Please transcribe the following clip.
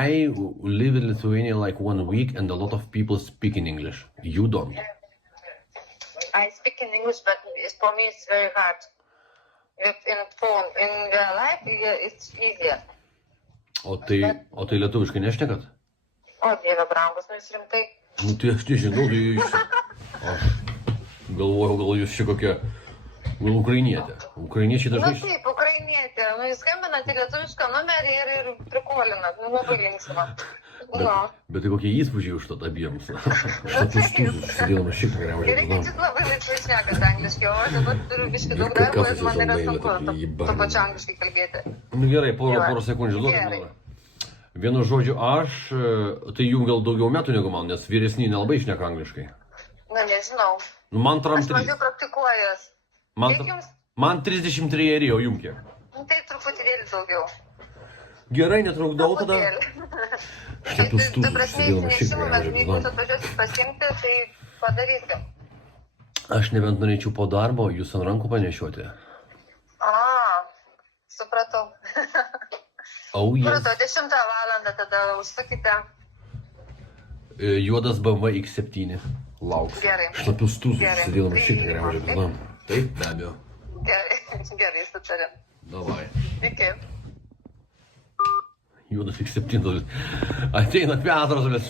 I live in Lithuania like 1 week and a lot of people speak in English. You don't. I speak in English, but for me it's very hard. If in phone, in real life, it's easier. O tai lietuviškai nešnekat? O, Dieve brangus, nu jūs rimtai. Nu tai aš nežinau, tai jūs... Aš galvojau, gal jūs čia kokia... Gal ukrainietė. Ukrainiečiai dažnai... Nu taip, ukrainietė. Nu jūs skambinate lietuvišką numerį ir prikolinat. Nu labai linksma. Bet tai kokie įspūdžiai už to abiems. Štatus tūzus sėdėdama šiek tiek geriausiai. Gerai, kad jūs labai laisvai šnekat angliškai, o aš dabar turiu biškį daug darbo ir man yra sunku to pačiu angliškai kalbėti. Nu gerai, porą sekundžių duokit man. Vienu žodžiu, tai jums gal daugiau metų negu man, nes vyresni nelabai šneka angliškai. Na, nežinau. Nu, man Aš mažiau praktikuojuos. Kiek jums? Man 33, o jums kiek? Nu, tai truputėlį daugiau. Gerai, netraukdau tada. Tai prasme, įsinešimų mes jeigu atvažiuosit pasiimti, tai padarysim. Aš nebent norėčiau po darbo jūs ant rankų panešioti. Supratau. Supratau, 10 valandą tada užsakite. Juodas BMW X7. Lauks. Gerai. Šlapius tūzus sėdėdama šiek tiek geriausiai pildam. Taip, be abejo. Gerai, sutarėm. Davai. Iki. Juodas X7. Ateina Petras, bet